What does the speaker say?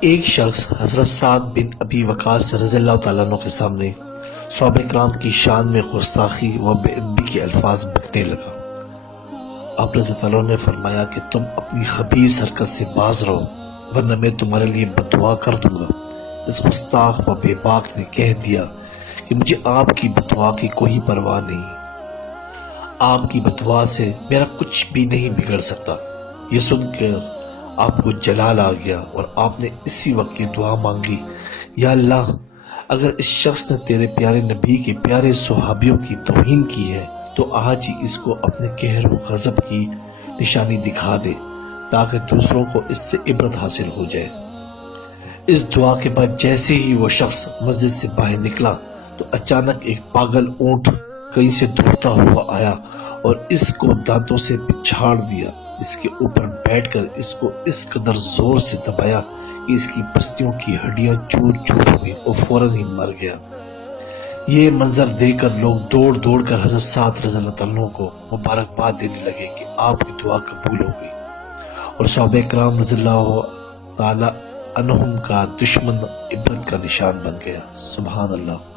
ایک شخص حضرت سعد بن ابی وقاص رضی اللہ تعالیٰ عنہ کے سامنے صحابہ کرام کی شان میں گستاخی و بے ادبی کے الفاظ بکنے لگا۔ آپ رضی اللہ عنہ نے فرمایا کہ تم اپنی خبیث حرکت سے باز رہو ورنہ میں تمہارے لیے بددعا کر دوں گا۔ اس گستاخ و بے باک نے کہہ دیا کہ مجھے آپ کی بددعا کی کوئی پرواہ نہیں، آپ کی بددعا سے میرا کچھ بھی نہیں بگڑ سکتا۔ یہ سن کر آپ کو جلال آ گیا اور آپ نے اسی وقت یہ دعا مانگی، یا اللہ اگر اس شخص نے تیرے پیارے نبی کے پیارے صحابیوں کی توہین کی ہے تو آج ہی اس کو اپنے قہر و غضب کی نشانی دکھا دے تاکہ دوسروں کو اس سے عبرت حاصل ہو جائے۔ اس دعا کے بعد جیسے ہی وہ شخص مسجد سے باہر نکلا تو اچانک ایک پاگل اونٹ کہیں سے دوڑتا ہوا آیا اور اس کو دانتوں سے پچھاڑ دیا۔ اس کے اوپر بیٹھ کر اس کو اس قدر زور سے دبایا کہ اس کی پستیوں کی ہڈیاں چور چور ہوئی اور فوراً ہی مر گیا۔ یہ منظر دیکھ کر لوگ دوڑ دوڑ کر حضرت سعد رضی اللہ عنہ کو مبارکباد دینے لگے کہ آپ کی دعا قبول ہو گئی، اور صحابہ کرام رضی اللہ تعالی عنہم کا دشمن عبرت کا نشان بن گیا۔ سبحان اللہ۔